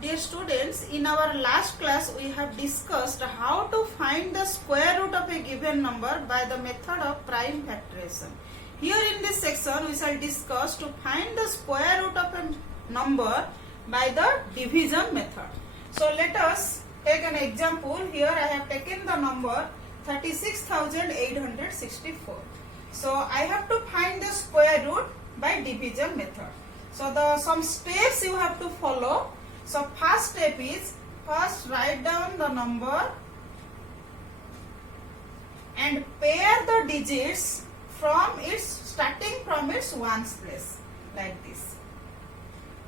Dear students, in our last class we have discussed how to find the square root of a given number by the method of prime factorization. Here in this section we shall discuss to find the square root of a number by the division method. So let us take an example. Here I have taken the number 36,864. So I have to find the square root by division method. So some steps you have to follow. So first step is, first write down the number and pair the digits starting from its ones place, like this.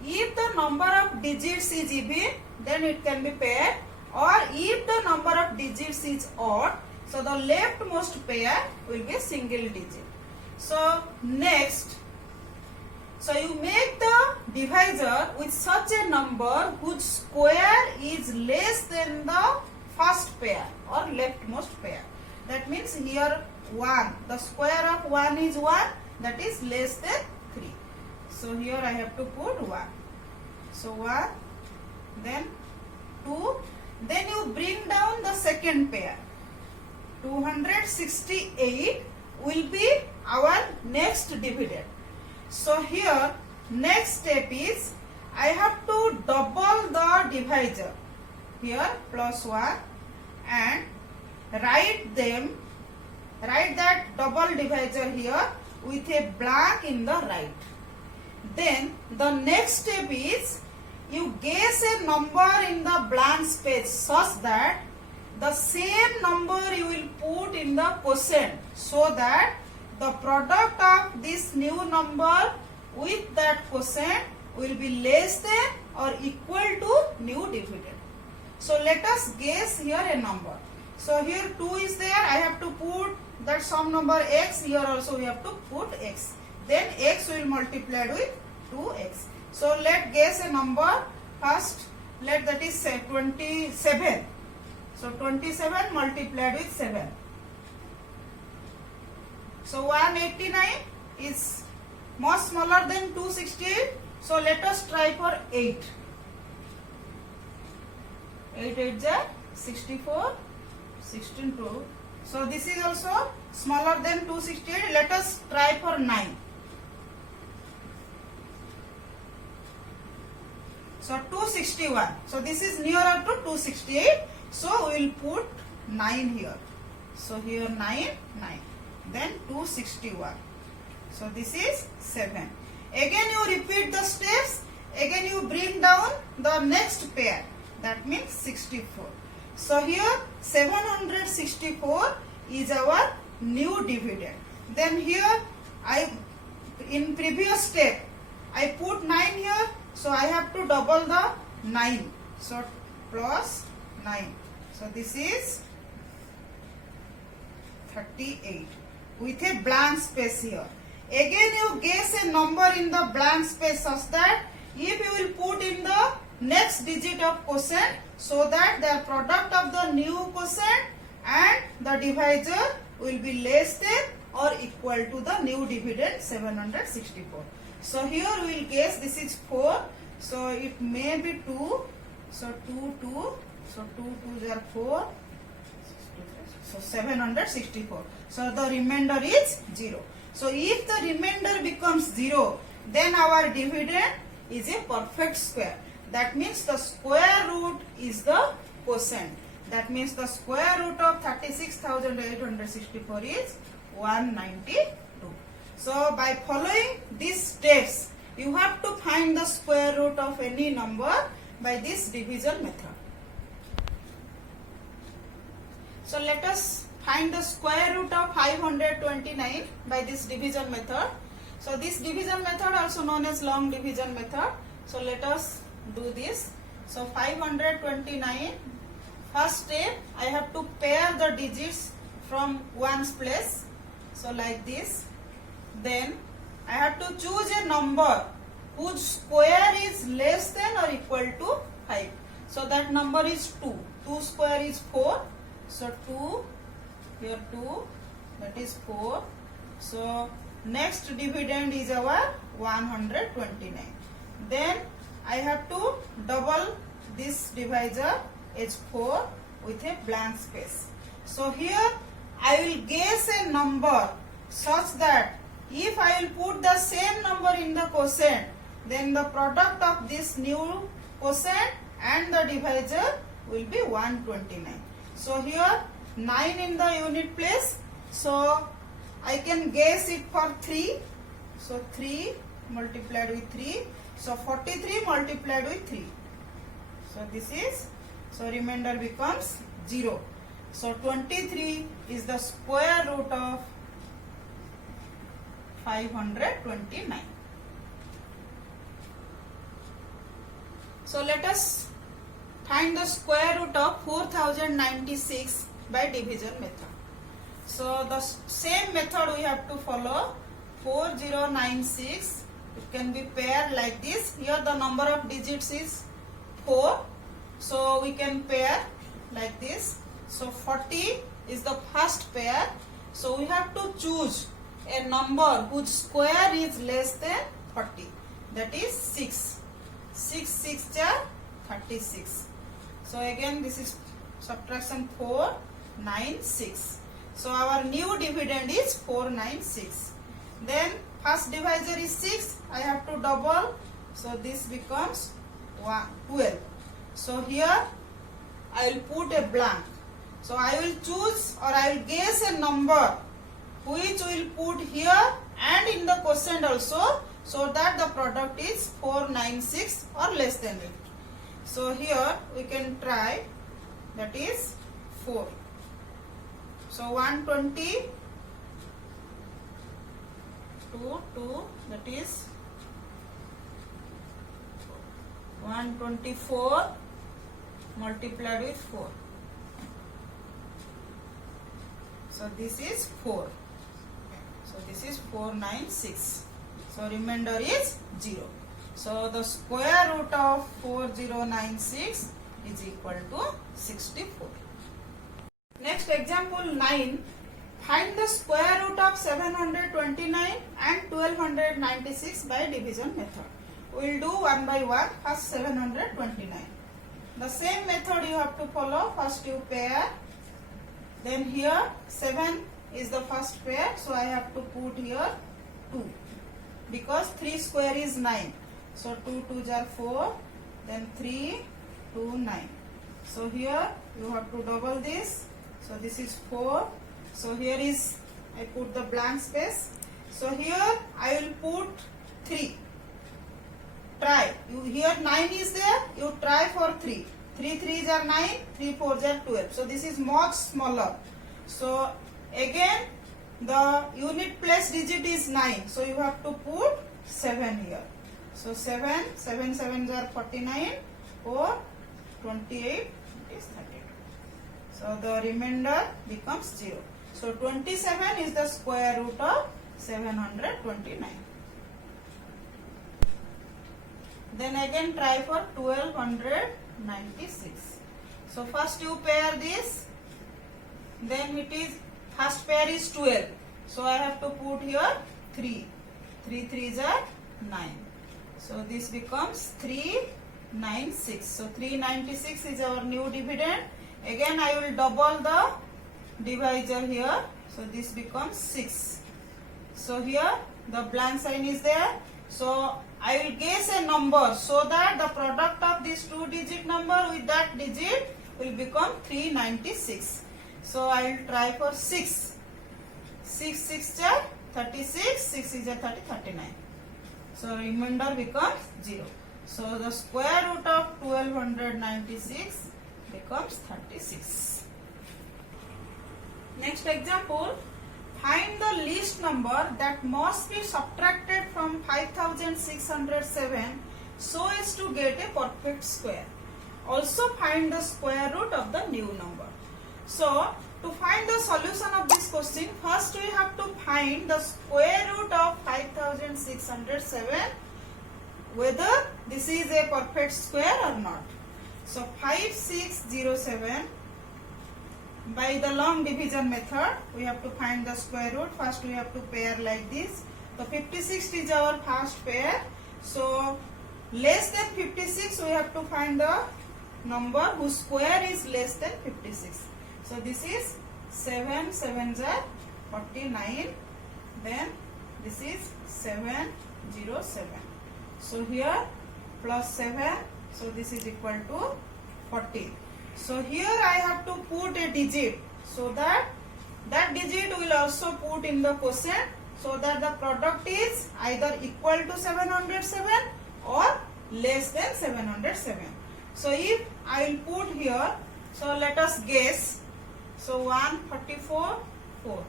If the number of digits is even, then it can be paired, or if the number of digits is odd, so the leftmost pair will be single digit. So next, so you make the divisor with such a number whose square is less than the first pair or leftmost pair. That means here 1, the square of 1 is 1, that is less than 3. So here I have to put 1. So 1, then 2, then you bring down the second pair. 268 will be our next dividend. So here next step is, I have to double the divisor, here plus 1, and write that double divisor here with a blank in the right. Then the next step is, you guess a number in the blank space such that the same number you will put in the quotient, so that the product of this new number with that quotient will be less than or equal to new dividend. So let us guess here a number. So here 2 is there, I have to put that some number x, here also we have to put x. Then x will multiply with 2x. So let guess a number first, let that is 27. So 27 multiplied with 7. So 189 is much smaller than 268. So let us try for 8. 8 8 64, 16 2. So this is also smaller than 268. Let us try for 9. So 261. So this is nearer to 268. So we will put 9 here. So here 9, 9. Then 261. So this is 7. Again you repeat the steps. Again you bring down the next pair. That means 64. So here 764 is our new dividend. Then here in previous step I put 9 here. So I have to double the 9. So plus 9. So this is 38 with a blank space here. Again you guess a number in the blank space such that if you will put in the next digit of quotient, so that the product of the new quotient and the divisor will be less than or equal to the new dividend 764. So here we will guess this is 4. So it may be 2. So 2, 2. So 2 2s are 4. So 764. So the remainder is 0. So if the remainder becomes 0, then our dividend is a perfect square. That means the square root is the quotient. That means the square root of 36,864 is 192. So by following these steps, you have to find the square root of any number by this division method. So let us find the square root of 529 by this division method. So this division method also known as long division method. So let us do this. So 529, first step I have to pair the digits from ones place. So like this. Then I have to choose a number whose square is less than or equal to 5. So that number is 2. 2 square is 4. So 2, here 2, that is 4. So next dividend is our 129. Then I have to double this divisor is 4 with a blank space. So here I will guess a number such that if I will put the same number in the quotient, then the product of this new quotient and the divisor will be 129. So here 9 in the unit place. So I can guess it for 3. So 3 multiplied with 3. So 43 multiplied with 3. So this is, so remainder becomes 0. So 23 is the square root of 529. So let us find the square root of 4096 by division method. So the same method we have to follow. 4096, it can be paired like this. Here the number of digits is 4. So we can pair like this. So 40 is the first pair. So we have to choose a number whose square is less than 40. That is 6. 6 6 are 36. So again this is subtraction 4 9 6. So our new dividend is 496. Then first divisor is 6. I have to double. So this becomes 12. So here I will put a blank. So I will choose or I will guess a number which will put here and in the quotient also, so that the product is 496 or less than it. So here we can try, that is 4. So 120 2 that is 124 multiplied with 4. So this is 4. So this is 496. So remainder is 0. So the square root of 4096 is equal to 64. Next example 9. Find the square root of 729 and 1296 by division method. We will do one by one. First 729. The same method you have to follow. First you pair. Then here 7 is the first pair. So I have to put here 2. Because 3 square is 9. So 2 2s are 4. Then 3 2 9. So here you have to double this. So this is 4. So here is, I put the blank space. So here I will put 3. Try. Here 9 is there. You try for 3. 3 3s are 9. 3 4s are 12. So this is much smaller. So again the unit place digit is 9. So you have to put 7 here. So 7 7s are 49. 4 28 is 32. So the remainder becomes 0. So 27 is the square root of 729. Then again try for 1296. So first you pair this. Then it is, first pair is 12. So I have to put here 3. 3 3s are 9. So this becomes 396. So 396 is our new dividend. Again I will double the divisor here. So this becomes 6. So here the blank sign is there. So I will guess a number so that the product of this 2-digit number with that digit will become 396. So I will try for 6. 6 6 are 36. 6 is a 39. So remainder becomes 0. So the square root of 1296 becomes 36. Next example, find the least number that must be subtracted from 5607 so as to get a perfect square. Also find the square root of the new number. So to find the solution of this question, first we have to find the square root of 5607, whether this is a perfect square or not. So 5607, by the long division method we have to find the square root. First we have to pair like this. So 56 is our first pair. So less than 56 we have to find the number whose square is less than 56. So this is 7 7s are 49. Then this is 707. So here plus 7. So this is equal to 40. So here I have to put a digit so that digit will also put in the quotient, so that the product is either equal to 707 or less than 707. So if I will put here, so let us guess. So 144 4.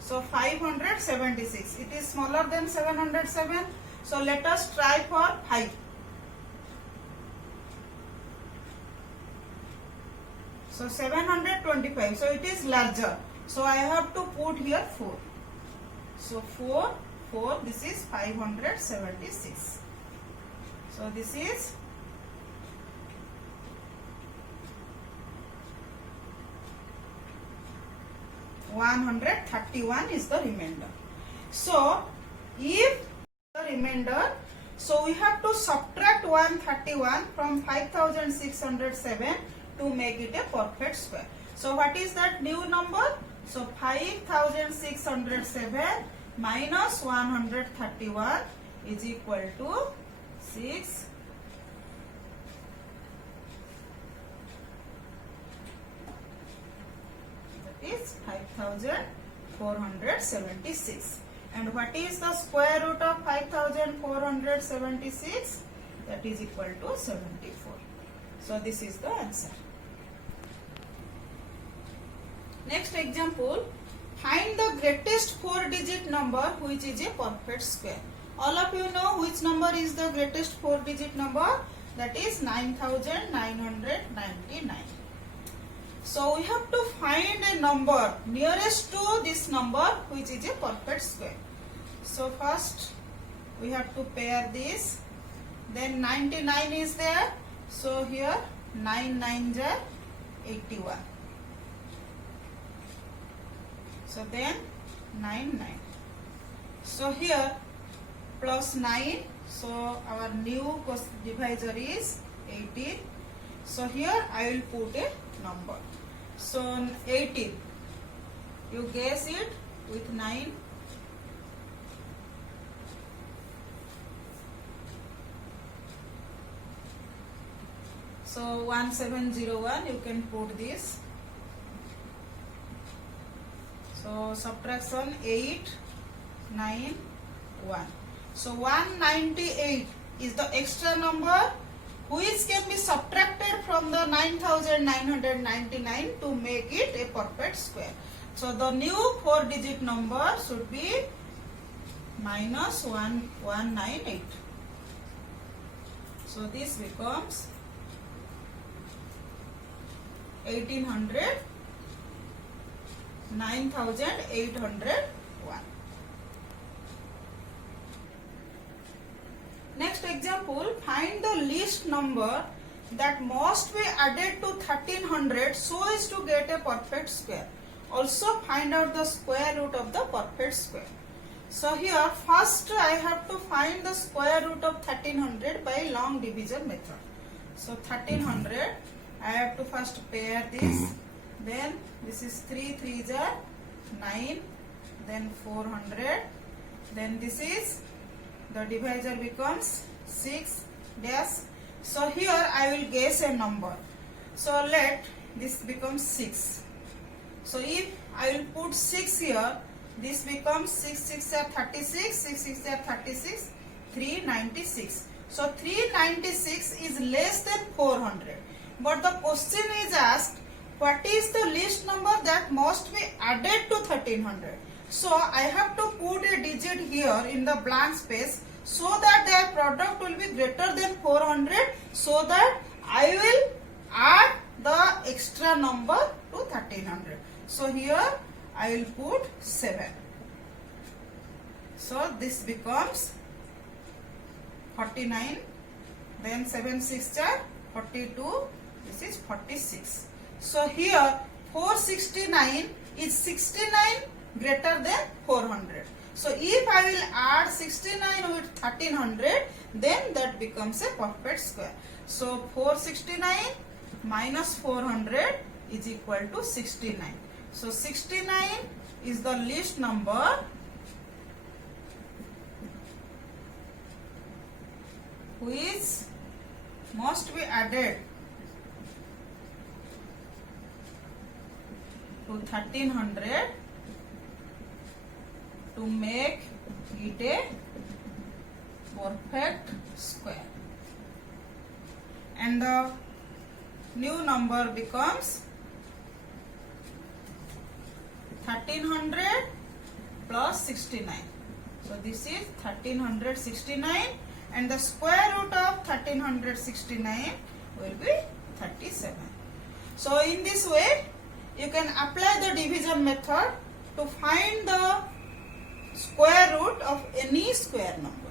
So 576. It is smaller than 707. So let us try for 5. So 725. So it is larger. So I have to put here 4. So 4, 4. This is 576. So this is 131 is the remainder. So if the remainder, so we have to subtract 131 from 5607 to make it a perfect square. So what is that new number? So 5607 minus 131 is equal to 6. That is 5476. And what is the square root of 5476? That is equal to 74. So this is the answer. Next example, find the greatest 4-digit number which is a perfect square. All of you know which number is the greatest 4-digit number? That is 9999. So we have to find a number nearest to this number which is a perfect square. So first we have to pair this. Then 99 is there. So here 9 9s are 81. So then 9 9. So here plus 9. So our new divisor is 18. So here I will put a number. So 18. You guess it with 9. So 1701 you can put this. So subtraction 8 9 1. So 198 is the extra number which can be subtracted from the 9999 to make it a perfect square. So the new 4-digit number should be minus 1198. So this becomes 1800 9801. Next example, find the least number that must be added to 1300 so as to get a perfect square. Also find out the square root of the perfect square. So here first I have to find the square root of 1300 by long division method. So 1300 I have to first pair this. Then this is 3 3s are 9. Then 400. Then this is the divisor becomes 6 dash. So here I will guess a number. So let this become 6. So if I will put 6 here, this becomes 6 6 are 36, 6 6 are 36, 396. So 396 is less than 400. But the question is asked, what is the least number that must be added to 1300? So I have to put a digit here in the blank space so that their product will be greater than 400, so that I will add the extra number to 1300. So here I will put 7. So this becomes 49. Then 7 6 are 42. This is 46. So here 469 is 69 greater than 400. So if I will add 69 with 1300, then that becomes a perfect square. So 469 minus 400 is equal to 69. So 69 is the least number which must be added to 1300 to make it a perfect square, and the new number becomes 1300 plus 69. So this is 1369, and the square root of 1369 will be 37. So in this way you can apply the division method to find the square root of any square number.